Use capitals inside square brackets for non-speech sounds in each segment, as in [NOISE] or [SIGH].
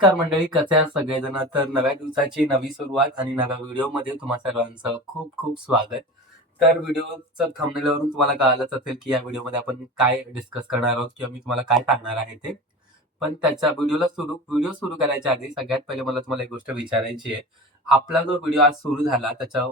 नमस्कार मंडळी कसे आहात सगळेजण? तर नव्या दिवसाची नवी सुरुवात आणि नव्या व्हिडिओमध्ये तुम्हा सर्वांचं खूप खूप स्वागत. तर व्हिडिओचं थंबनेलवरून तुम्हाला कळालंच असेल की या व्हिडिओमध्ये आपण काय डिस्कस करणार आहोत किंवा मी तुम्हाला काय सांगणार आहे ते. पण त्याच्या व्हिडिओला सुरू व्हिडिओ सुरू करायच्या आधी सगळ्यात पहिले मला तुम्हाला एक गोष्ट विचारायची आहे. आपला जो व्हिडिओ आज सुरू झाला त्याच्या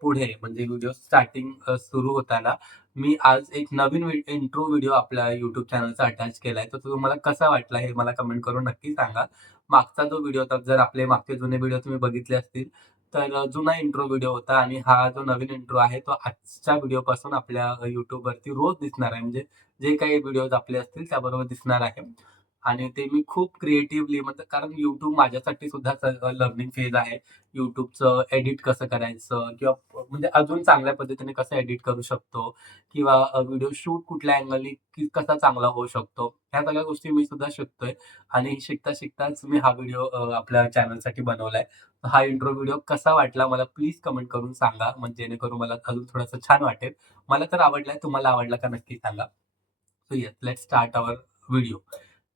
पुढे म्हणजे व्हिडिओ स्टार्टिंग सुरू होताना मी आज एक नवीन इंट्रो व्हिडिओ आपल्या युट्यूब चॅनलचा अटॅच केला आहे तर तो तुम्हाला कसा वाटला हे मला कमेंट करून नक्की सांगा. मागचा जो व्हिडिओ होता जर आपले मागचे जुने व्हिडिओ तुम्ही बघितले असतील तर जुना इंट्रो व्हिडिओ होता आणि हा जो नवीन इंट्रो आहे तो आजच्या व्हिडिओपासून आपल्या युट्यूबवरती रोज दिसणार आहे. म्हणजे जे काही व्हिडिओज आपले असतील त्याबरोबर दिसणार आहे. आणि ते मी खूप क्रिएटिव्हली म्हणजे कारण युट्यूब माझ्यासाठी सुद्धा लर्निंग फेज आहे. युट्यूबचं एडिट कसं करायचं किंवा म्हणजे अजून चांगल्या पद्धतीने कसं एडिट करू शकतो किंवा व्हिडिओ शूट कुठल्या अँगलनी कसा चांगला होऊ शकतो. ह्या सगळ्या गोष्टी मी सुद्धा शिकतोय आणि शिकता शिकताच मी हा व्हिडिओ आपल्या चॅनलसाठी बनवलाय. हा इंट्रो व्हिडिओ कसा वाटला मला प्लीज कमेंट करून सांगा. म्हणजे जेणेकरून मला अजून थोडंसं छान वाटेल. मला तर आवडलाय. तुम्हाला आवडला का नक्की सांगा. So yes let start our video.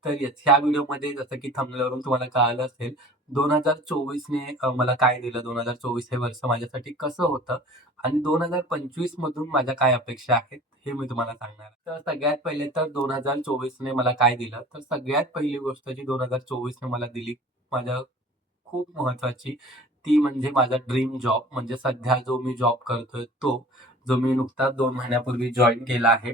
तर येस ह्या व्हिडिओमध्ये जसं की थंबनेलवरून तुम्हाला कळालं असेल दोन हजार चोवीसने मला काय दिलं, 2024 हे वर्ष माझ्यासाठी कसं होतं? आणि 2025 मधून माझ्या काय अपेक्षा आहेत, हे मी तुम्हाला सांगणार तर सगळ्यात पहिले तर दोन हजार चोवीसने मला काय दिलं, तर सगळ्यात पहिली गोष्ट जी दोन हजार चोवीसने मला दिली, माझ्या खूप महत्त्वाची, ती म्हणजे माझा ड्रीम जॉब म्हणजे सध्या जो मी जॉब करतोय तो, जो मी नुकताच दोन महिन्यापूर्वी जॉईन केला आहे.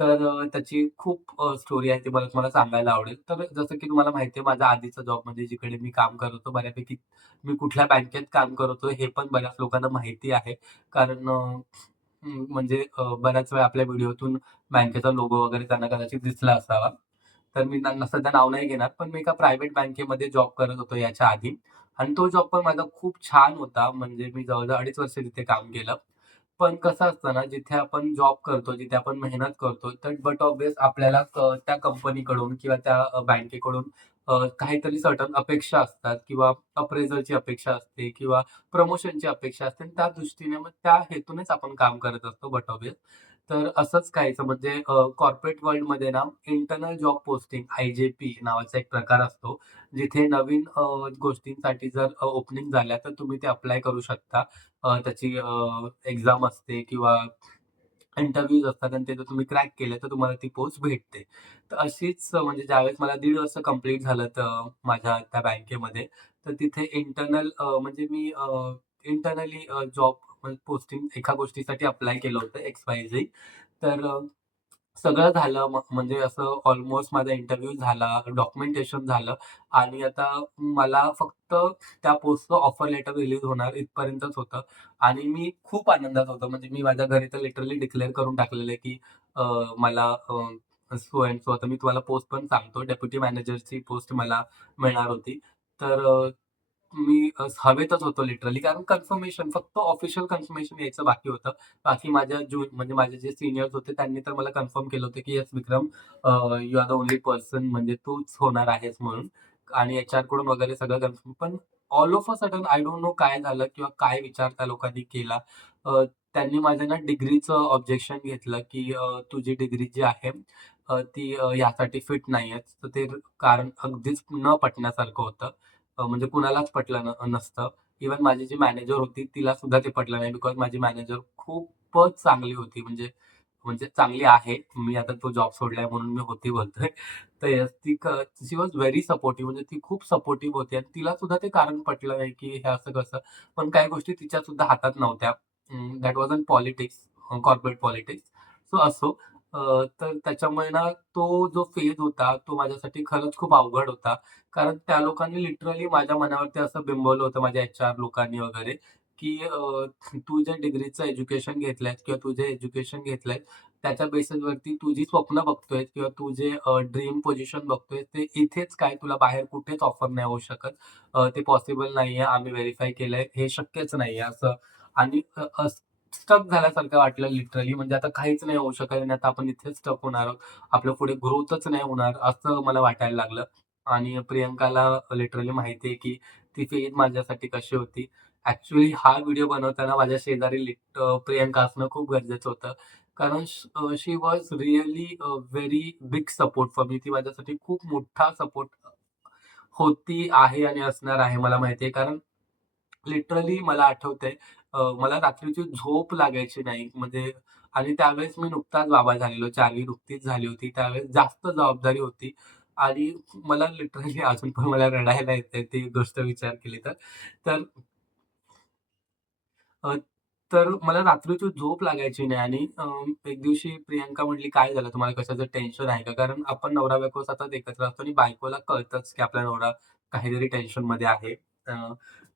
तर त्याची खूप स्टोरी आहे ती मला तुम्हाला सांगायला आवडेल. तर जसं की तुम्हाला माहिती आहे माझा आधीचा जॉब म्हणजे जिकडे मी काम करत होतो बऱ्यापैकी मी कुठल्या बँकेत काम करतो हे पण बऱ्याच लोकांना माहिती आहे. कारण म्हणजे बऱ्याच वेळा आपल्या व्हिडिओतून बँकेचा लोगो वगैरे त्यांना कदाचित दिसला असावा. तर मी त्यांना सध्या नाव नाही घेणार, पण मी एका प्रायव्हेट बँकेमध्ये जॉब करत होतो याच्या आधी आणि तो जॉब पण माझा खूप छान होता. म्हणजे मी जवळजवळ अडीच वर्ष तिथे काम केलं. पण कसं असतं ना, जिथे आपण जॉब करतो, जिथे आपण मेहनत करतो, तर बट ऑबियस आपल्याला क त्या कंपनीकडून किंवा त्या बँकेकडून अ, काहीतरी सर्टन अपेक्षा असतात किंवा अप्रेझलची अपेक्षा असते किंवा प्रमोशनची अपेक्षा असते. आणि त्या दृष्टीने मग त्या हेतूनेच आपण काम करत असतो बट ऑबियस तर असंच काहीसं म्हणजे कॉर्पोरेट वर्ल्डमध्ये ना इंटरनल जॉब पोस्टिंग आय-जे-पी नावाचा एक प्रकार असतो. जिथे नवीन गोष्टींसाठी जर ओपनिंग झाल्या, तर तुम्ही ते अप्लाय करू शकता. त्याची एक्झाम असते किंवा इंटरव्ह्यूज असतात आणि ते जर तुम्ही क्रॅक केले, तर तुम्हाला ती पोस्ट भेटते. तर अशीच म्हणजे ज्यावेळेस मला दीड वर्ष कंप्लीट झालं तर माझ्या त्या बँकेमध्ये, तर तिथे इंटरनल म्हणजे मी इंटरनली जॉब पोस्टिंग एका गोष्टीसाठी अप्लाय केलं होतं एक्स-वाय-झेड. तर सगळं झालं म्हणजे असं ऑलमोस्ट माझा इंटरव्ह्यू झाला, डॉक्युमेंटेशन झालं आणि आता मला फक्त त्या पोस्टचं ऑफर लेटर रिलीज होणार इथपर्यंतच होतं आणि मी खूप आनंदात होतो. म्हणजे मी माझ्या घरी तर लिटरली डिक्लेअर करून टाकलेलं आहे, की मला सो अँड सो आता मी तुम्हाला पोस्ट पण सांगतो. डेप्युटी मॅनेजरची पोस्ट मला मिळणार होती. तर मी हवेतच होतो लिटरली कारण कन्फर्मेशन फक्त ऑफिशियल कन्फर्मेशन यायचं बाकी होतं. बाकी माझ्या जून म्हणजे माझे जे सिनियर्स होते त्यांनी तर मला कन्फर्म केलं होतं, की yes Vikram you are the only person म्हणजे तूच होणार आहेस" म्हणून आणि एचआरकडून वगैरे सगळं कन्फर्म. पण all of a sudden I don't know काय झालं किंवा काय विचार त्या लोकांनी केला. त्यांनी माझ्या ना डिग्रीचं ऑब्जेक्शन घेतलं, की "तुझी डिग्री जी आहे ती यासाठी फिट नाहीये." तर ते कारण अगदीच न पटण्यासारखं होतं. म्हणजे कुणालाच पटलं नसतं. इव्हन माझी जी मॅनेजर होती तिला सुद्धा ते पटलं नाही बिकॉज माझी मॅनेजर खूपच चांगली होती. म्हणजे म्हणजे चांगली आहे. मी आता तो जॉब सोडलाय म्हणून मी होती बोलतोय. तर ती शी वॉज व्हेरी सपोर्टिव्ह म्हणजे ती खूप सपोर्टिव्ह होती आणि तिला सुद्धा ते कारण पटलं नाही, की हे असं कसं. पण काही गोष्टी तिच्या सुद्धा हातात नव्हत्या. That was an politics, corporate politics. So असो. तर त्याच्यामुळे ना तो जो फेज होता तो माझ्यासाठी खरंच खूप अवघड होता. कारण त्या लोकांनी लिटरली माझ्या मनावरती असं बिंबवलं होतं माझ्या एच आर लोकांनी वगैरे, की "तू जे डिग्रीचं एज्युकेशन घेतलंय किंवा तू जे एज्युकेशन घेतलंय त्याच्या बेसिसवरती तुझी स्वप्न बघतोय किंवा तू जे ड्रीम पोझिशन बघतोय ते इथेच काय तुला बाहेर कुठेच ऑफर नाही होऊ शकत. ते पॉसिबल नाहीये. आम्ही व्हेरिफाय केलंय. हे शक्यच नाहीये." असं आणि स्टक झाल्यासारखं वाटलं लिटरली म्हणजे आता काहीच नाही होऊ शकत आणि आता आपण इथेच स्टक होणार आहोत. पुढे ग्रोथच नाही होणार असं मला वाटायला लागलं. आणि प्रियंकाला लिटरली माहिती आहे, की ती फेज माझ्यासाठी कशी होती. ऍक्च्युली हा व्हिडिओ बनवताना माझ्या शेजारी लिट प्रियंका असणं खूप गरजेचं होतं. कारण she was really very big support for me. ती माझ्यासाठी खूप मोठा सपोर्ट होती, आहे आणि असणार आहे मला माहिती आहे. कारण लिटरली मला आठवतंय मला रात्रीची झोप लागायची नाही. म्हणजे आणि त्यावेळेस मी नुकताच बाबा झालेलो. चार्ली नुकतीच झाली होती. त्यावेळेस जास्त जबाबदारी होती आणि मला लिटरली अजून पण मला रडायला येते ती गोष्ट विचार केली तर. तर तर मला रात्रीची झोप लागायची नाही आणि एक दिवशी प्रियांका म्हटली, "काय झालं? तुम्हाला कशाचं टेन्शन आहे का?" कारण आपण नवरा-बायको सतत एकत्र असतो आणि बायकोला कळतच की आपला नवरा काहीतरी टेन्शनमध्ये आहे.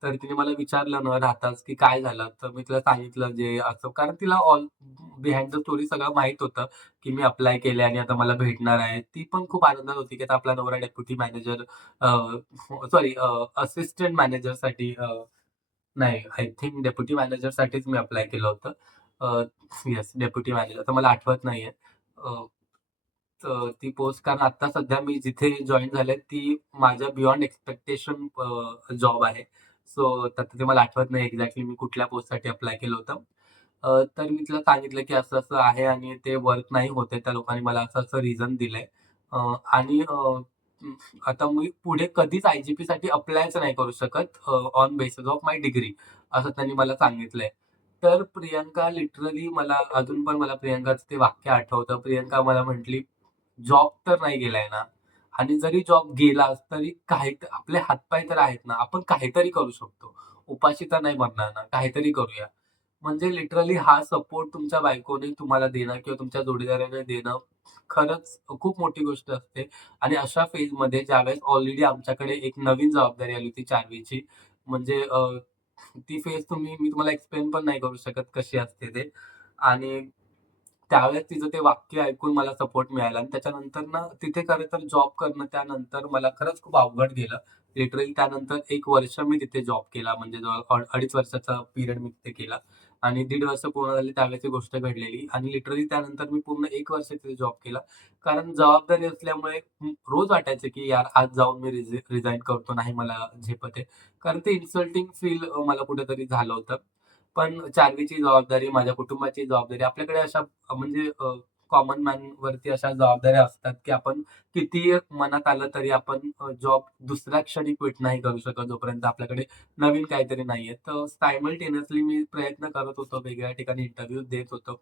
तर तिने मला विचारलं न राहताच, की "काय झालं?" तर मी तिला सांगितलं जे असं कारण तिला ऑल बिहाइंड द स्टोरी सगळं माहीत होतं, की मी अप्लाय केलंय आणि आता मला भेटणार आहे. ती पण खूप आनंदात होती, की आता आपला नवरा डेप्युटी मॅनेजर सॉरी असिस्टंट मॅनेजरसाठी नाही, आय थिंक डेप्युटी मॅनेजरसाठीच मी अप्लाय केलं होतं. Yes deputy manager. आता मला आठवत नाहीये. ती पोस्ट कारण आता सध्या मी जिथे जॉईन झाले ती माझ्या बियॉन्ड एक्सपेक्टेशन जॉब आहे. सो तर ते मला आठवत नाही एक्झॅक्टली मी कुठल्या पोस्टसाठी अप्लाय केलं होतं. तर मी तिला सांगितलं, की असं-असं आहे आणि ते वर्क नाही होते त्या लोकांनी मला असं-असं रिझन दिलंय. आणि आता मी पुढे कधीच आय-जी-पीसाठी अप्लायच नाही करू शकत on basis of my degree असं त्यांनी मला सांगितलंय. तर प्रियंका लिटरली मला अजून पण मला प्रियंकाचं ते वाक्य आठवतं. प्रियंका मला म्हटली, "जॉब तर नाही गेलाय ना? आणि जरी जॉब गेलास तरी काही आपले हातपाय तर आहेत ना, आपण काहीतरी करू शकतो. उपाशी तर नाही बनणार ना, काहीतरी करूया." म्हणजे लिटरली हा सपोर्ट तुमच्या बायकोने तुम्हाला देणं किंवा तुमच्या जोडीदाराने देणं खरंच खूप मोठी गोष्ट असते. आणि अशा फेजमध्ये ज्यावेळेस ऑलरेडी आमच्याकडे एक नवीन जबाबदारी आली होती चारवीची म्हणजे ती फेज तुम्ही मी तुम्हाला एक्सप्लेन पण नाही करू शकत कशी असते ते. आणि त्यावेळेस तिचं ते वाक्य ऐकून मला सपोर्ट मिळाला आणि त्याच्यानंतर ना तिथे खरं तर जॉब करणं त्यानंतर मला खरंच खूप अवघड गेलं. लिटरली त्यानंतर एक वर्ष मी तिथे जॉब केला म्हणजे जवळ अडीच वर्षाचा पिरियड मी तिथे केला आणि दीड वर्ष पूर्ण झाली त्यावेळेस गोष्ट घडलेली आणि लिटरली त्यानंतर मी पूर्ण एक वर्ष तिथे जॉब केला. कारण जबाबदारी असल्यामुळे रोज वाटायचं की यार आज जाऊन मी रिझ रिझाईन करतो, नाही मला झेपत आहे. कारण ते इन्सल्टिंग फील मला कुठेतरी झालं होतं. पण चारवीची जबाबदारी, माझ्या कुटुंबाची जबाबदारी आपल्याकडे अशा म्हणजे कॉमन मॅन वरती अशा जबाबदाऱ्या असतात, की आपण किती मनात आलं तरी आपण जॉब दुसऱ्या क्षणी क्विट नाही करू शकत, जोपर्यंत आपल्याकडे नवीन काहीतरी नाहीये. तर सायमल्टेनियसली मी प्रयत्न करत होतो, वेगळ्या ठिकाणी इंटरव्ह्यू देत होतो.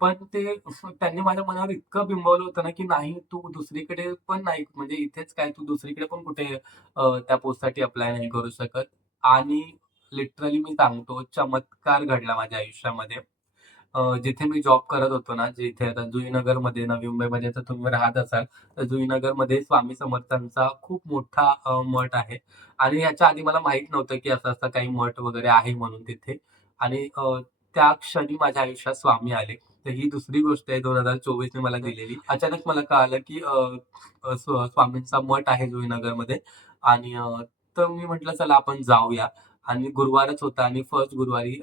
पण ते त्यांनी माझ्या मनावर इतकं बिंबवलं होतं ना, की नाही तू दुसरीकडे पण नाही म्हणजे इथेच काय तू दुसरीकडे पण कुठे त्या पोस्टसाठी अप्लाय नाही करू शकत. आणि लिटरली मी सांगतो चमत्कार घडला माझ्या आयुष्यामध्ये. जिथे मी जॉब करत होतो ना, जिथे आता जुईनगरमध्ये, नवी मुंबईमध्ये तर तुम्ही राहत असाल, तर जुईनगरमध्ये स्वामी समर्थांचा खूप मोठा मठ आहे आणि ह्याच्या आधी मला माहीत नव्हतं, की असं-असं काही मठ वगैरे आहे म्हणून तिथे आणि त्या क्षणी माझ्या आयुष्यात स्वामी आले. तर ही दुसरी गोष्ट आहे 2024ने मला दिलेली. अचानक मला कळालं, की स्वामींचा मठ आहे जुईनगरमध्ये आणि तर मी म्हटलं चला आपण जाऊया आणि गुरुवारच होता आणि फर्स्ट गुरुवारी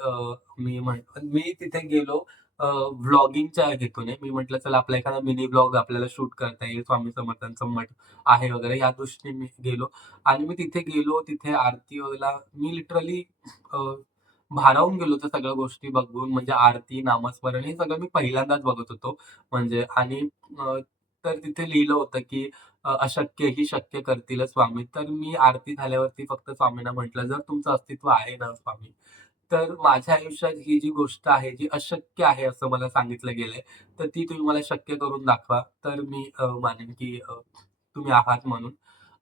मी म्हण मी तिथे गेलो व्लॉगिंगच्या हेतूने. मी म्हटलं चला आपला एखादा मिनी ब्लॉग आपल्याला शूट करता येईल. स्वामी समर्थांचं मठ आहे वगैरे या दृष्टीने मी गेलो आणि मी तिथे गेलो. तिथे आरती वगैरे मी लिटरली भारावून गेलो त्या सगळ्या गोष्टी बघून. म्हणजे आरती, नामस्मरण हे सगळं मी पहिल्यांदाच बघत होतो. म्हणजे आणि तर तिथे लिहिलं होतं, की अशक्य ही शक्य करतील स्वामी. तर मी आरती झाल्यावरती फक्त स्वामींना म्हटलं, "जर तुमचं अस्तित्व आहे ना स्वामी, तर माझ्या आयुष्यात ही जी गोष्ट आहे, जी अशक्य आहे असं मला सांगितलं गेलंय, तर ती तुम्ही मला शक्य करून दाखवा." तर मी मानेन की तुम्ही आहात म्हणून.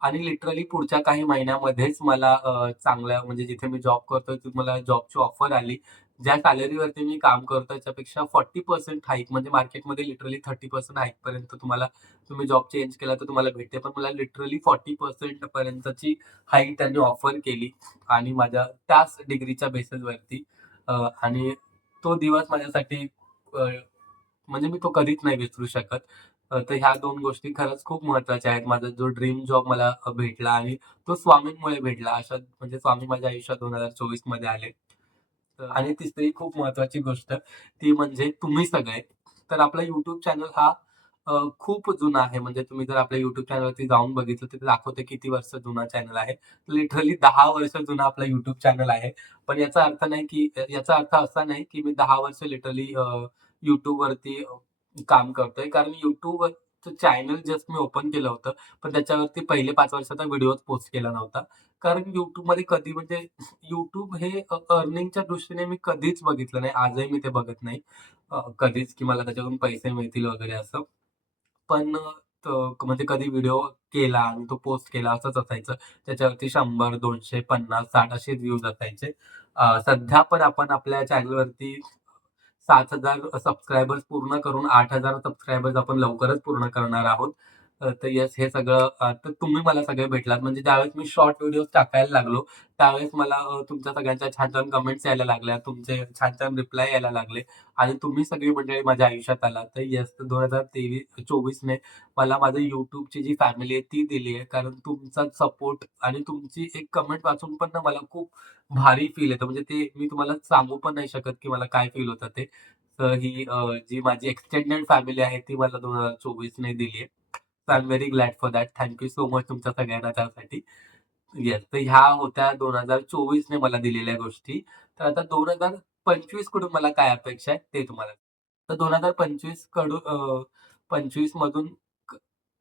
आणि लिटरली पुढच्या काही महिन्यामध्येच मला चांगल्या म्हणजे जिथे मी जॉब करतोय तिथे मला जॉबची ऑफर आली. ज्या सॅलरीवरती मी काम करतो त्याच्यापेक्षा 40% हाईक म्हणजे मार्केटमध्ये लिटरली थर्टी पर्सेंट हाईक पर्यंत तुम्हाला तुम्ही जॉब चेंज केला तर तुम्हाला भेटते. पण मला लिटरली 40% पर्यंतची हाईक त्यांनी ऑफर केली आणि माझ्या त्याच डिग्रीच्या बेसिसवरती आणि तो दिवस माझ्यासाठी म्हणजे मी तो कधीच नाही विसरू शकत. अ, तर ह्या दोन गोष्टी खरंच खूप महत्त्वाच्या आहेत. माझा जो ड्रीम जॉब मला अ, भेटला आणि तो स्वामींमुळे भेटला. अशा म्हणजे स्वामी माझ्या आयुष्यात 2024 मध्ये आले. तर आणि तिसरी खूप महत्त्वाची गोष्ट ती म्हणजे तुम्ही सगळे. तर आपला YouTube चॅनल हा अ, खूप जुना आहे. म्हणजे तुम्ही जर आपल्या YouTube चॅनलवरती जाऊन बघितलं तर ते दाखवतं किती वर्ष जुना चॅनल आहे. लिटरली 10 वर्ष जुना आपला YouTube चॅनल आहे. पण याचा अर्थ नाही की याचा अर्थ असा नाही की मी 10 वर्ष लिटरली अ, YouTubeवरती काम करतोय. कारण युट्यूब चॅनल जस्ट मी ओपन केलं होतं. पण त्याच्यावरती पहिले पाच वर्षाचा व्हिडिओ पोस्ट केला नव्हता. कारण YouTubeमध्ये कधी म्हणजे युट्यूब हे अर्निंगच्या दृष्टीने मी कधीच बघितलं नाही. आजही मी ते बघत नाही. कधीच की मला त्याच्यातून पैसे मिळतील वगैरे असं. पण म्हणजे कधी व्हिडिओ केला आणि तो पोस्ट केला असंच असायचं. त्याच्यावरती शंभर दोनशे पन्नास साठ असेच व्ह्यूज असायचे. सध्या पण आपण आपल्या चॅनलवरती सात हजार सबस्क्रायबर्स पूर्ण करून आठ हजार सबस्क्रायबर्स आपण लवकरच पूर्ण करणार आहोत. तर येस हे सगळं तर तुम्ही मला सगळे भेटलात. म्हणजे ज्यावेळेस मी शॉर्ट व्हिडिओ टाकायला लागलो, त्यावेळेस मला तुमच्या सगळ्यांच्या छान-छान कमेंट्स यायला लागल्या. तुमचे छान-छान रिप्लाय यायला लागले आणि तुम्ही सगळी मंडळी माझ्या आयुष्यात आला तर येस 2023 24ने मला माझं युट्यूबची जी फॅमिली आहे ती दिली आहे. कारण तुमचा सपोर्ट आणि तुमची एक कमेंट वाचून पण ना मला खूप भारी फील येतं. म्हणजे ते मी तुम्हाला सांगू पण नाही शकत, की मला काय फील होतं ते. तर ही जी माझी एक्सटेंडेड फॅमिली आहे ती मला 2024ने दिली आहे. I am very glad for that. Thank you so much तुमच्या सगळ्यांना त्यासाठी. येस, तर ह्या होत्या 2024ने मला दिलेल्या गोष्टी. तर आता 2025 कडून मला काय अपेक्षा आहे ते तुम्हाला तर 2025 कडून पंचवीस मधून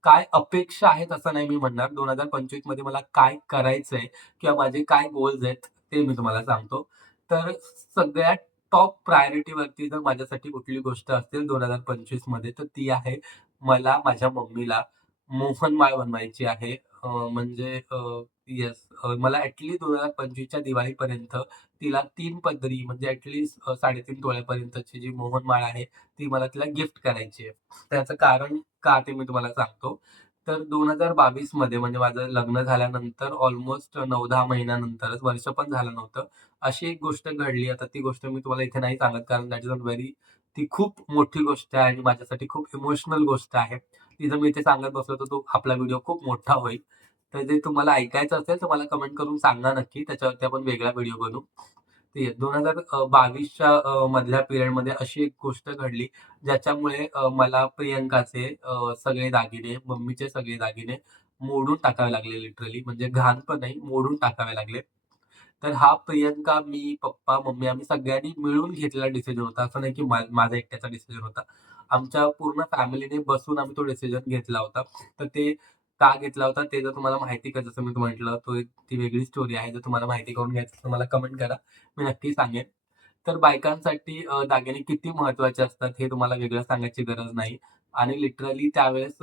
काय अपेक्षा आहेत असं नाही मी म्हणणार. 2025 मध्ये मला काय करायचंय किंवा माझे काय गोल्स आहेत ते मी तुम्हाला सांगतो. तर सगळ्यात टॉप प्रायोरिटीवरती जर माझ्यासाठी कुठली गोष्ट असेल 2025 मध्ये तर ती आहे मला माझ्या मम्मीला मोहनमाळ बनवायची आहे. म्हणजे येस मला ऍटलीस्ट दोन हजार पंचवीसच्या दिवाळीपर्यंत तिला तीन पदरी म्हणजे ऍटलीस्ट साडेतीन तोळ्यापर्यंतची जी मोहनमाळ आहे, ती मला तिला गिफ्ट करायची आहे. त्याचं कारण का ते मी तुम्हाला सांगतो. तर 2022 मध्ये म्हणजे माझं लग्न झाल्यानंतर ऑलमोस्ट नऊ दहा महिन्यानंतरच, वर्ष पण झालं नव्हतं. अशी एक गोष्ट घडली. आता ती गोष्ट मी तुम्हाला इथे नाही सांगत कारण दॅट इज अ व्हेरी ती खूप मोठी गोष्ट आहे आणि माझ्यासाठी खूप इमोशनल गोष्ट आहे. ती जर मी इथे सांगत बसलो तर तो आपला व्हिडिओ खूप मोठा होईल. तर जे तुम्हाला ऐकायचं असेल तर मला कमेंट करून सांगा नक्की. त्याच्यावरती आपण वेगळा व्हिडिओ बनवू. ते दोन हजार बावीसच्या मधल्या पिरियडमध्ये अशी एक गोष्ट घडली, ज्याच्यामुळे मला प्रियंकाचे सगळे दागिने, मम्मीचे सगळे दागिने मोडून टाकावे लागले लिटरली. म्हणजे घाण पण नाही, मोडून टाकावे लागले. तर हा प्रियंका, मी, पप्पा, मम्मी आम्ही सगळ्यांनी मिळून घेतलेला डिसिजन होता. असं नाही की माझा एकट्याचा डिसिजन होता. आमच्या पूर्ण फॅमिलीने बसून आम्ही तो डिसिजन घेतला होता. तर ते का घेतला होता ते जर तुम्हाला माहिती का जसं मी म्हटलं, तो एक ती वेगळी स्टोरी आहे. जर तुम्हाला माहिती करून घ्यायचं तर मला कमेंट करा. मी नक्की सांगेन. तर बायकांसाठी दागिने किती महत्त्वाचे असतात हे तुम्हाला वेगळं सांगायची गरज नाही. आणि लिटरली त्यावेळेस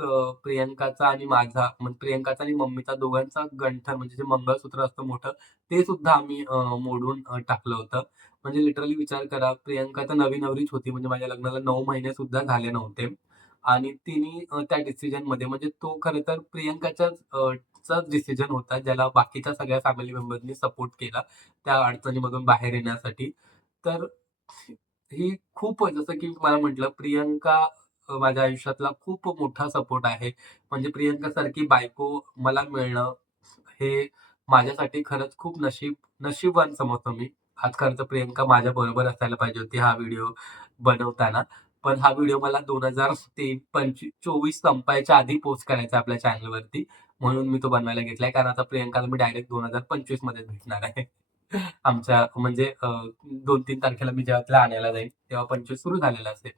प्रियंकाचा आणि माझा म्हणजे प्रियंकाचा आणि मम्मीचा दोघांचा गंठन म्हणजे जे मंगळसूत्र असतं मोठं, ते सुद्धा आम्ही मोडून टाकलं होतं. म्हणजे लिटरली विचार करा, प्रियंका तर नवी नवरीच होती. म्हणजे माझ्या लग्नाला नऊ महिने सुद्धा झाले नव्हते. आणि तिने त्या त्या डिसिजनमध्ये म्हणजे तो खरं तर प्रियंकाच्याच डिसिजन होता, ज्याला बाकीच्या सगळ्या फॅमिली मेंबर्सनी सपोर्ट केला, त्या अडचणीमधून बाहेर येण्यासाठी. तर ही खूप जसं की मला म्हटलं प्रियंका माझ्या आयुष्यातला खूप मोठा सपोर्ट आहे. म्हणजे प्रियंका सारखी बायको मला मिळणं हे माझ्यासाठी खरंच खूप नशीब नशीबवान समजतो मी. आज खरं तर प्रियंका माझ्याबरोबर असायला पाहिजे होती हा व्हिडिओ बनवताना. पण हा व्हिडिओ मला दोन हजार ते पंचवीस चोवीस संपायच्या आधी पोस्ट करायचा आपल्या चॅनलवरती. म्हणून मी तो बनवायला घेतलाय. कारण आता प्रियंकाला मी डायरेक्ट दोन हजार पंचवीसमध्ये भेटणार आहे. [LAUGHS] आमच्या म्हणजे दोन तीन तारखेला मी जेव्हा तिला आणायला जाईल तेव्हा 25 सुरू झालेलं असेल.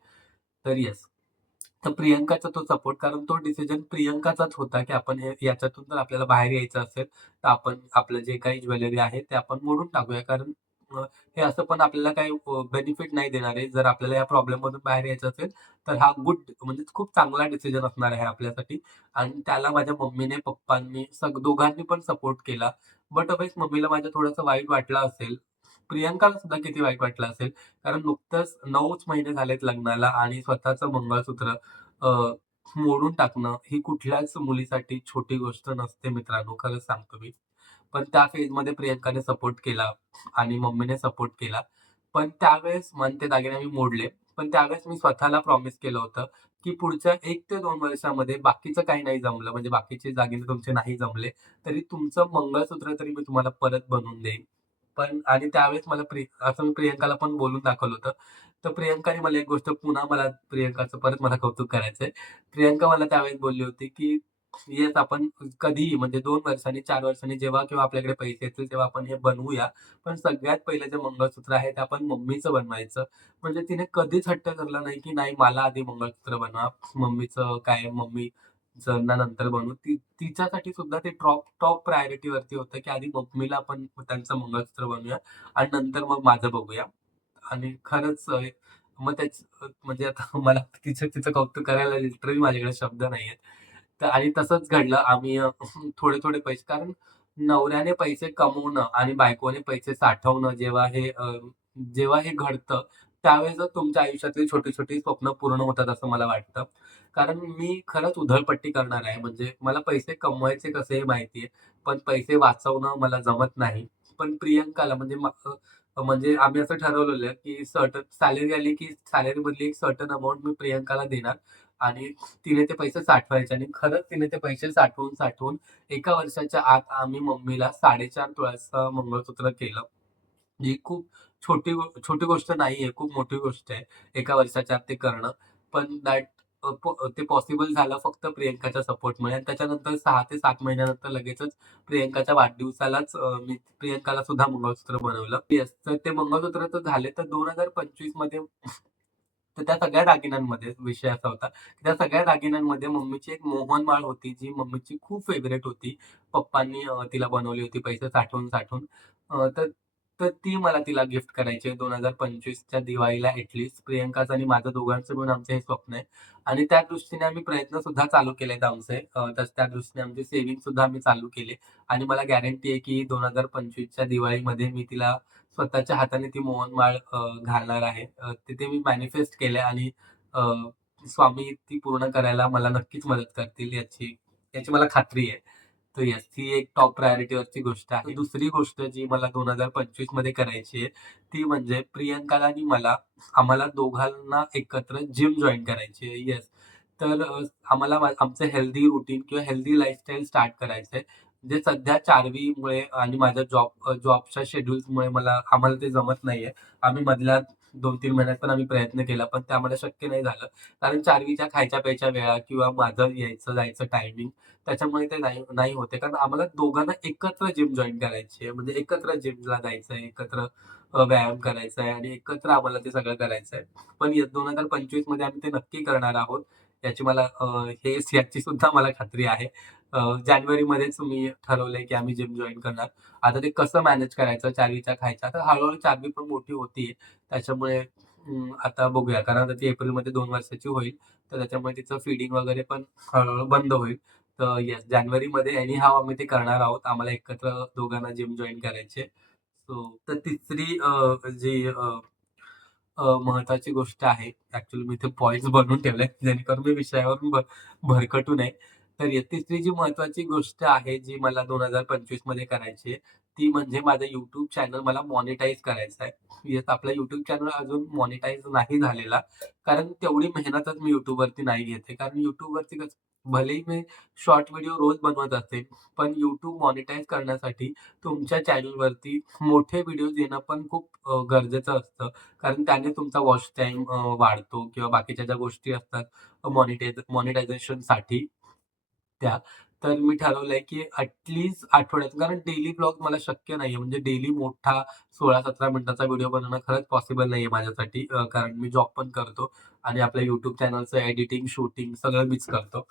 तर येस. तर प्रियंकाचा तो सपोर्ट कारण तो डिसिजन प्रियंकाचाच होता, की आपण हे याच्यातून जर आपल्याला बाहेर यायचं असेल, तर आपण आपलं जे काही ज्वेलरी आहे ते आपण मोडून टाकूया. कारण हे असं पण आपल्याला काही बेनिफिट नाही देणार आहे. जर आपल्याला या प्रॉब्लेम मधून बाहेर यायचं असेल, तर हा गुड म्हणजे खूप चांगला डिसिजन असणार आहे आपल्यासाठी. आणि त्याला माझ्या मम्मीने, पप्पांनी सग दोघांनी पण सपोर्ट केला. बट अवेस मम्मीला माझ्या थोडंसं वाईट वाटलं असेल. प्रियंकाला सुद्धा किती वाईट वाटलं असेल. कारण नुकतंच नऊच महिने झालेत लग्नाला आणि स्वतःचं मंगळसूत्र मोडून टाकणं ही कुठल्याच मुलीसाठी छोटी गोष्ट नसते मित्रांनो, खरंच सांगतो मी. पण त्या फेजमध्ये प्रियंकाने सपोर्ट केला आणि मम्मीने सपोर्ट केला. पण त्यावेळेस मन ते दागिने मी मोडले. पण त्यावेळेस मी स्वतःला प्रॉमिस केलं होतं, की पुढच्या एक ते दोन वर्षामध्ये बाकीचं काही नाही जमलं, म्हणजे बाकीचे दागिने तुमचे नाही जमले, तरी तुमचं मंगळसूत्र तरी मी तुम्हाला परत बनवून देईन. पण आणि त्यावेळेस मला प्रिय असं मी प्रियंकाला पण बोलून दाखवलं होतं. तर प्रियंकाने मला एक गोष्ट पुन्हा मला प्रियंकाचं परत मला कौतुक करायचंय. प्रियंका मला त्यावेळेस बोलली होती, की येस आपण कधीही म्हणजे दोन वर्षांनी, चार वर्षांनी जेव्हा किंवा आपल्याकडे पैसे येतील तेव्हा आपण हे बनवूया. पण सगळ्यात पहिलं जे मंगळसूत्र आहे ते आपण मम्मीचं बनवायचं. म्हणजे तिने कधीच हट्ट धरला नाही, की नाही मला आधी मंगळसूत्र बनवा. मम्मीचं काय मम्मी ना नंतर बनू ती तिच्यासाठी सुद्धा ते टॉप टॉप प्रायोरिटीवरती होतं, की आधी मम्मीला आपण त्यांचं मंगळसूत्र बनवूया आणि नंतर मग माझं बघूया. आणि खरंच मग त्याच म्हणजे आता [LAUGHS] मला तिचं तिचं कौतुक करायला लिटरली माझ्याकडे शब्द नाहीयेत. तर आणि तसंच घडलं. आम्ही थोडे-थोडे [LAUGHS] पैसे कारण नवऱ्याने पैसे कमवणं आणि बायकोने पैसे साठवणं जेव्हा हे जेव्हा हे घडतं, त्यावेळेस तुमच्या आयुष्यातली छोटी-छोटी स्वप्न पूर्ण होतात असं मला वाटतं. कारण मी खरंच उधळपट्टी करणार आहे. म्हणजे मला पैसे कमवायचे कसे हे माहिती आहे. पण पैसे वाचवणं मला जमत नाही. पण प्रियंकाला म्हणजे म्हणजे आम्ही असं ठरवलेलं की सर्टन सॅलरी आली की सॅलरीमधली एक सर्टन अमाऊंट मी प्रियंकाला देणार आणि तिने ते पैसे साठवायचे आणि खरंच तिने ते पैसे साठवून, साठवून एका वर्षाच्या आत आम्ही मम्मीला 4.5 तोळ्याचं मंगळसूत्र केलं. जी खूप छोटी छोटी गोष्ट नाहीये, खूप मोठी गोष्ट आहे. एका वर्षाच्या आत ते करणं. पण दॅट ते पॉसिबल झालं फक्त प्रियंकाच्या सपोर्टमुळे आणि त्याच्यानंतर सहा ते सात महिन्यानंतर लगेचच प्रियंकाच्या वाढदिवसालाच मी प्रियंकाला सुद्धा मंगळसूत्र बनवलं. येस, तर ते मंगळसूत्र तर झाले. तर 2025 मध्ये तर त्या सगळ्या दागिन्यांमध्ये विषय असा होता, त्या सगळ्या दागिन्यांमध्ये मम्मीची एक मोहनमाळ होती, जी मम्मीची खूप फेवरेट होती. पप्पांनी तिला बनवली होती पैसे साठवून-साठवून. तर तर ती मला तिला गिफ्ट करायची आहे 2025च्या दिवाळीला ॲटलिस्ट प्रियंकाचं आणि माझं दोघांचं मिळून आमचं हे स्वप्न आहे. आणि त्या दृष्टीने आम्ही प्रयत्न सुद्धा चालू केलेत आमचे. त्या दृष्टीने आमची सेव्हिंग सुद्धा आम्ही चालू केले आणि मला गॅरंटी आहे, की 2025च्या दिवाळीमध्ये मी तिला स्वतःच्या हाताने ती मोहनमाळ घालणार आहे. तिथे मी मॅनिफेस्ट केलंय आणि स्वामी ती पूर्ण करायला मला नक्कीच मदत करतील याची याची मला खात्री आहे. तर येस, ती एक टॉप प्रायोरिटीवरची गोष्ट आहे. दुसरी गोष्ट जी मला 2025 मध्ये करायची आहे, ती म्हणजे प्रियंकाला आणि मला आम्हाला दोघांना एकत्र जिम जॉईन करायची आहे. येस. तर आम्हाला आमचं हेल्दी रुटीन किंवा हेल्दी लाईफस्टाईल स्टार्ट करायचं आहे. जे सध्या चारवीमुळे आणि माझ्या जॉब जॉबच्या शेड्यूल्समुळे मला आम्हाला ते जमत नाहीये. आम्ही मधल्या 2-3 महिन्यात पण आम्ही प्रयत्न केला, पण ते आम्हाला शक्य नाही झालं. कारण चारवीच्या खायच्या-प्यायच्या वेळा किंवा माझं यायचं जायचं टायमिंग त्याच्यामुळे ते नाही नाही होते कारण आम्हाला दोघांना एकत्र जिम जॉईन करायची आहे. म्हणजे एकत्र जिमला जायचं आहे, एकत्र व्यायाम करायचा आहे आणि एकत्र आम्हाला ते सगळं करायचं आहे. पण या 2025 मध्ये आम्ही ते नक्की करणार आहोत. याची मला हे याची सुद्धा मला खात्री आहे. जानेवारीमध्येच मी ठरवलंय, की आम्ही जिम जॉईन करणार. आता ते कसं मॅनेज करायचं 4Vच्या खायच्या. तर हळूहळू चारवी पण मोठी होतीये. त्याच्यामुळे आता बघूया. कारण आता ती एप्रिलमध्ये दोन वर्षाची होईल. तर त्याच्यामुळे तिचं फीडिंग वगैरे पण हळूहळू बंद होईल. तर येस, जानेवारीमध्ये एनी हाव आम्ही ते करणार आहोत. आम्हाला एकत्र दोघांना जिम जॉईन करायचे सो तर तिसरी जी महत्वाची गोष्ट आहे. ऍक्च्युली मी इथे पॉईंट बनवून ठेवले जेणेकरून मी विषयावरून भरकटू नये. तर तिसरी जी महत्वाची गोष्ट आहे, जी मला 2025 मध्ये करायची आहे, ती म्हणजे माझं युट्यूब चॅनल मला मॉनिटाईज करायचं आहे. येस, आपला युट्यूब चॅनल अजून मॉनिटाईज नाही झालेला. कारण तेवढी मेहनतच मी युट्यूबवरती नाही घेते कारण युट्यूबवरती कसं भलेही मी शॉर्ट व्हिडिओ रोज बनवत असते पण यूट्यूब मॉनिटाईज करण्यासाठी तुमच्या चॅनलवरती मोठे व्हिडिओज येणं पण खूप गरजेचं असतं. कारण त्याने तुमचा वॉच टाईम वाढतो किंवा बाकीच्या ज्या गोष्टी असतात मॉनिटाइज मॉनिटायझेशनसाठी त्या. तर मी ठरवलंय की अटलिस्ट आठवड्यात कारण डेली ब्लॉग मला शक्य नाहीये. म्हणजे डेली मोठा 16-17 मिनिटाचा व्हिडिओ बनवणं खरंच पॉसिबल नाहीये माझ्यासाठी. कारण मी जॉब पण करतो आणि आपल्या युट्यूब चॅनलचं एडिटिंग, शूटिंग सगळं मीच करतो.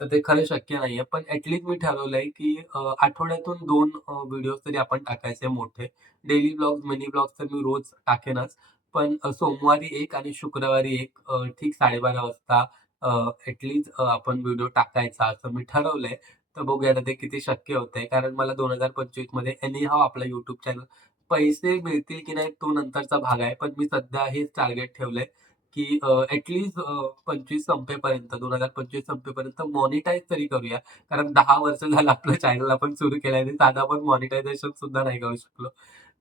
तर ते खरं शक्य नाहीये. पण ऍटलिस्ट मी ठरवलंय की आठवड्यातून दोन व्हिडिओ तरी आपण टाकायचे मोठे. डेली ब्लॉग मिनी ब्लॉग तर मी रोज टाकेनच. पण सोमवारी एक आणि शुक्रवारी एक ठीक 12:30 वाजता अ, आपण व्हिडिओ टाकायचा असं मी ठरवलंय. तर बघूया ते किती शक्य होतंय. कारण मला 2025 मध्ये एनी हाव आपला युट्यूब चॅनल पैसे मिळतील की नाही तो नंतरचा भाग आहे. पण मी सध्या हेच टार्गेट ठेवलंय की अ, ॲट लीस्ट 25 संपेपर्यंत 2025 संपेपर्यंत मॉनिटाईज तरी करूया. कारण दहा वर्ष झालं आपलं चॅनल आपण सुरू केलंय आणि साधं आपण मॉनिटायझेशन सुद्धा नाही करू शकलो.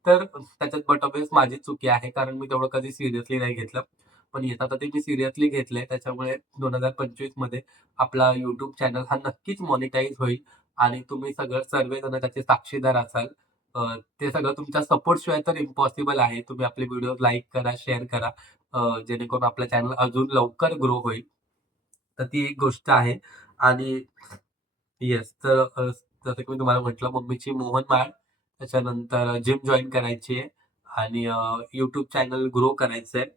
तर त्याच्यात बट ऑबियस माझी चुकी आहे. कारण मी तेवढं कधी सिरियसली नाही घेतलं. पण येत आता ते मी सिरियसली घेतलंय. त्याच्यामुळे 2025 मध्ये आपला युट्यूब चॅनल हा नक्कीच मॉनिटाईज होईल आणि तुम्ही सगळं सर्वजण त्याचे साक्षीदार असाल. ते सगळं तुमच्या सपोर्ट शिवाय तर इम्पॉसिबल आहे. तुम्ही आपले व्हिडिओ लाईक करा, शेअर करा. जेणेकरून आपला चॅनल अजून लवकर ग्रो होईल. तर ती एक गोष्ट आहे आणि येस. तर जसं की मी तुम्हाला म्हटलं मम्मीची मोहन माळ त्याच्यानंतर जिम जॉईन करायची आहे आणि यूट्यूब चॅनल ग्रो करायचं आहे.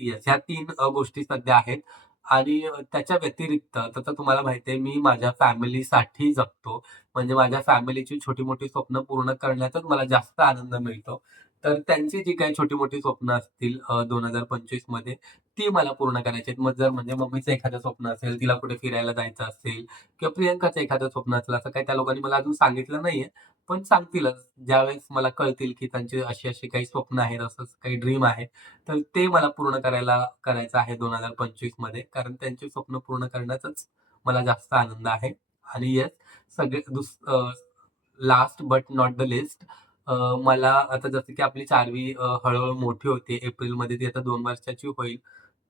येस, ह्या तीन गोष्टी सध्या आहेत आणि त्याच्या व्यतिरिक्त तसं तुम्हाला माहिती आहे मी माझ्या फॅमिलीसाठी जगतो. म्हणजे माझ्या फॅमिलीची छोटी-मोठी स्वप्न पूर्ण करण्यातच मला जास्त आनंद मिळतो. तर त्यांची जी काही छोटी-मोठी स्वप्न असतील दोन हजार पंचवीसमध्ये ती मला पूर्ण करायची आहेत. मग जर म्हणजे मम्मीचं एखादं स्वप्न असेल, तिला कुठे फिरायला जायचं असेल किंवा प्रियंकाचं एखादं स्वप्न असेल, असं काही त्या लोकांनी मला अजून सांगितलं नाहीये. पण सांगतीलच. ज्यावेळेस मला कळतील, की त्यांची अशी-अशी काही स्वप्न आहेत, असं काही ड्रीम आहे. तर ते मला पूर्ण करायला करायचं आहे 2025 मध्ये. कारण त्यांचे स्वप्न पूर्ण करण्याचाच मला जास्त आनंद आहे. आणि येस, सगळे दुस last but not the list मला आता जसं की आपली चारवी अ, हळू मोठी होते. एप्रिलमध्ये ती आता दोन वर्षाची होईल.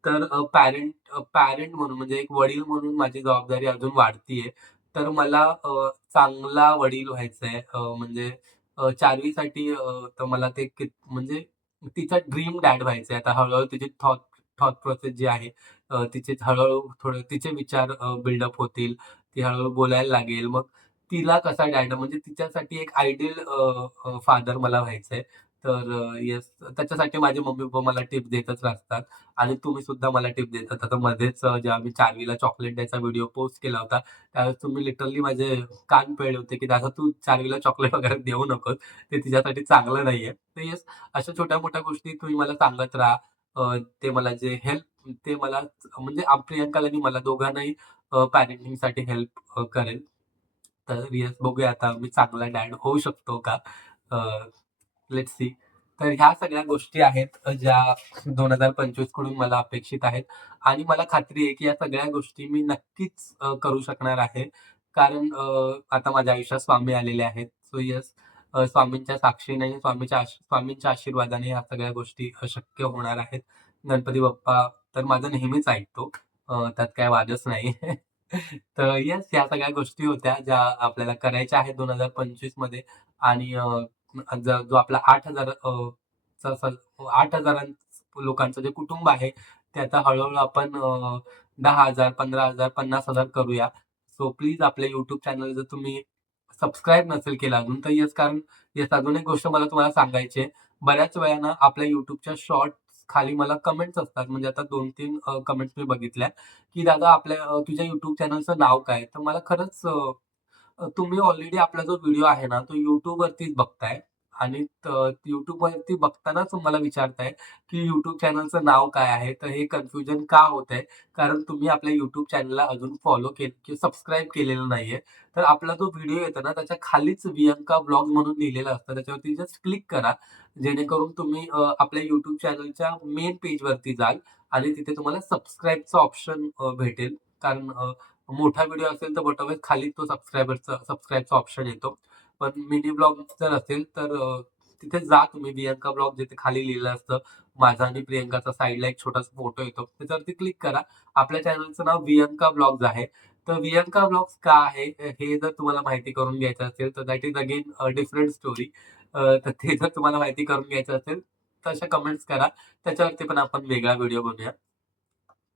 तर अ, पॅरेंट अ, पॅरेंट म्हणून म्हणजे एक वडील म्हणून माझी जबाबदारी अजून वाढतीये. तर मला अ, चांगला वडील व्हायचंय. अ, म्हणजे अ, 4वी साठी अ, तर मला ते कित म्हणजे तिचा ड्रीम डॅड व्हायचंय. आता हळूहळू तिची थॉट थॉट प्रोसेस जी आहे अ, तिचे हळूहळू थोडं तिचे विचार अ, बिल्डअप होतील. ती हळूहळू बोलायला लागेल. मग तिला कसा डॅड म्हणजे तिच्यासाठी एक आयडियल फादर मला व्हायचंय. तर येस त्याच्यासाठी माझे मम्मी-पप्पा मला टिप देतच असतात आणि तुम्ही सुद्धा मला टिप देतात. आता मध्येच जेव्हा मी चार्वीला चॉकलेट द्यायचा व्हिडिओ पोस्ट केला होता, त्यावेळेस तुम्ही लिटरली माझे कान पेळले होते, की "दादा तू चारवीला चॉकलेट वगैरे देऊ नकोस. ते तिच्यासाठी चांगलं नाहीये." तर येस, अशा छोट्या-मोठ्या गोष्टी तुम्ही मला सांगत राहा. ते मला जे हेल्प ते मला म्हणजे प्रियंकाला मला दोघांनाही पॅरेंटिंगसाठी हेल्प करेल. तर येस, बघूया आता मी चांगला डॅड होऊ शकतो का? Let see. तर ह्या सगळ्या गोष्टी आहेत ज्या दोन हजार पंचवीसकडून मला अपेक्षित आहेत आणि मला खात्री आहे, की या सगळ्या गोष्टी मी नक्कीच करू शकणार आहे. कारण आता माझ्या आयुष्यात स्वामी आलेले आहेत. सो येस, स्वामींच्या साक्षीने, स्वामीच्या स्वामींच्या आशीर्वादाने या सगळ्या गोष्टी शक्य होणार आहेत. गणपती बाप्पा तर माझं नेहमीच ऐकतो. त्यात काय वादच नाही. [LAUGHS] तर येस, या सगळ्या गोष्टी होत्या ज्या आपल्याला करायच्या आहेत 2025 मध्ये आणि अ, ज जो आपला 8,000 अ, चा स 8,000 लोकांचं जे कुटुंब आहे, ते आता हळूहळू आपण अ, 10,000, 15,000, 50,000 करूया. सो प्लीज आपल्या YouTube चॅनल जर तुम्ही सबस्क्राईब नसेल केलं अजून, तर येस कारण येस अजून एक गोष्ट मला तुम्हाला सांगायची आहे. बऱ्याच वेळा ना आपल्या YouTubeच्या शॉर्ट खाली मला कमेंट्स असतात. म्हणजे आता दोन तीन कमेंट्स मी बघितल्या, की "दादा आपल्या तुझ्या युट्यूब चॅनलचं नाव काय?" तर मला खरंच तुम्ही ऑलरेडी आपला जो व्हिडिओ आहे ना, तो युट्यूबवरतीच बघताय आणि युट्यूबवरती बघतानाच मला विचारताय, की युट्यूब चॅनलचं नाव काय आहे? तर हे कन्फ्युजन का होतंय? कारण तुम्ही आपल्या युट्यूब चॅनलला अजून फॉलो केलं किंवा सबस्क्राईब केलेलं नाहीये. तर आपला जो व्हिडिओ येतो ना, त्याच्या खालीच वियंका ब्लॉग म्हणून लिहिलेला असतं. त्याच्यावरती जस्ट क्लिक करा. जेणेकरून तुम्ही आपल्या युट्यूब चॅनलच्या मेन पेजवरती जाल आणि तिथे तुम्हाला सबस्क्राईबचं ऑप्शन भेटेल. कारण मोठा व्हिडिओ असेल तर बटोबेस खाली तो सबस्क्रायबरचा सबस्क्राईबचा ऑप्शन येतो. पण मिनी ब्लॉग जर असेल तर तिथे जा तुम्ही वियंका ब्लॉग जिथे खाली लिहिलं असतं. माझा आणि प्रियंकाचा साईडला एक छोटासा फोटो येतो. त्याच्यावरती क्लिक करा. आपल्या चॅनलचं नाव वियंका ब्लॉग्स आहे. तर वियंका ब्लॉग्स का आहे? हे जर तुम्हाला माहिती करून घ्यायचं असेल तर that is again different story. तर ते जर तुम्हाला माहिती करून घ्यायचं असेल, तर अशा कमेंट्स करा. त्याच्यावरती पण आपण वेगळा व्हिडिओ बनवूया.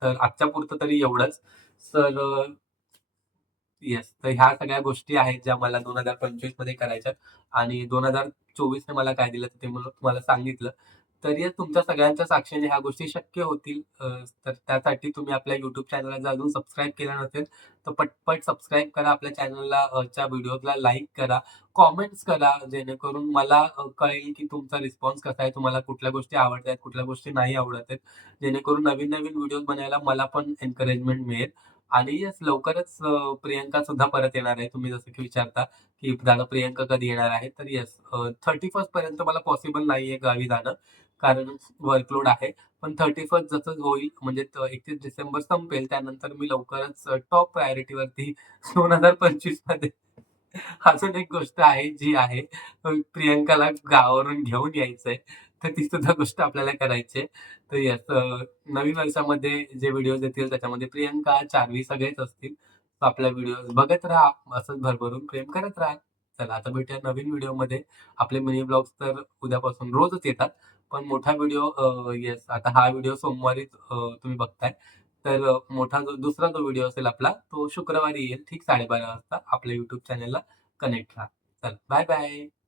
तर आजच्या पुरतं तरी एवढंच. तर येस, तर ह्या सगळ्या गोष्टी आहेत ज्या मला 2025 मध्ये करायच्यात आणि 2024 ने मला काय दिलं ते मला तुम्हाला सांगितलं. तर तुमच्या सगळ्यांच्या साक्षीने ह्या गोष्टी शक्य होतील. तर त्यासाठी तुम्ही आपल्या युट्यूब चॅनलला जर अजून सबस्क्राईब केलं नसेल, तर पटपट सबस्क्राईब करा. आपल्या चॅनलला च्या व्हिडिओला लाईक करा, कॉमेंट्स करा, जेणेकरून मला कळेल की तुमचा रिस्पॉन्स कसा आहे. तुम्हाला कुठल्या गोष्टी आवडतायत, कुठल्या गोष्टी नाही आवडत आहेत. जेणेकरून नवीन-नवीन व्हिडिओज बनायला मला पण एनकरेजमेंट मिळेल. आणि येस, लवकरच अ, प्रियंका सुद्धा परत येणार आहे. तुम्ही जसं की विचारता, की दादा प्रियंका कधी येणार आहे? तर येस, अ, 31st पर्यंत मला पॉसिबल नाहीये गावी जाणं, कारण वर्कलोड आहे. पण 31st जसं होईल म्हणजे त 31 डिसेंबर संपेल, त्यानंतर मी लवकरच अ, टॉप प्रायोरिटीवरती 2025 मध्ये अजून एक गोष्ट आहे, जी आहे अ, प्रियंकाला गावावरून घेऊन यायचंय. तर ती सुद्धा [LAUGHS] गोष्ट आपल्याला करायची आहे. तर येस, नवीन वर्षामध्ये जे व्हिडिओज येतील त्याच्यामध्ये प्रियंका, चार्वी सगळेच असतील. आपल्या व्हिडिओ बघत राहा. असंच भरभरून प्रेम करत राहा. चला आता भेटूया नवीन व्हिडिओमध्ये. आपले मिनी ब्लॉग्स तर उद्यापासून रोजच येतात. पण मोठा व्हिडिओ येस, आता हा व्हिडिओ सोमवारी तुम्ही बघताय. तर मोठा जो दुसरा जो व्हिडिओ असेल आपला तो शुक्रवारी येईल ठीक 12:30 वाजता आपल्या युट्यूब चॅनेलला कनेक्ट राहा. चल बाय बाय.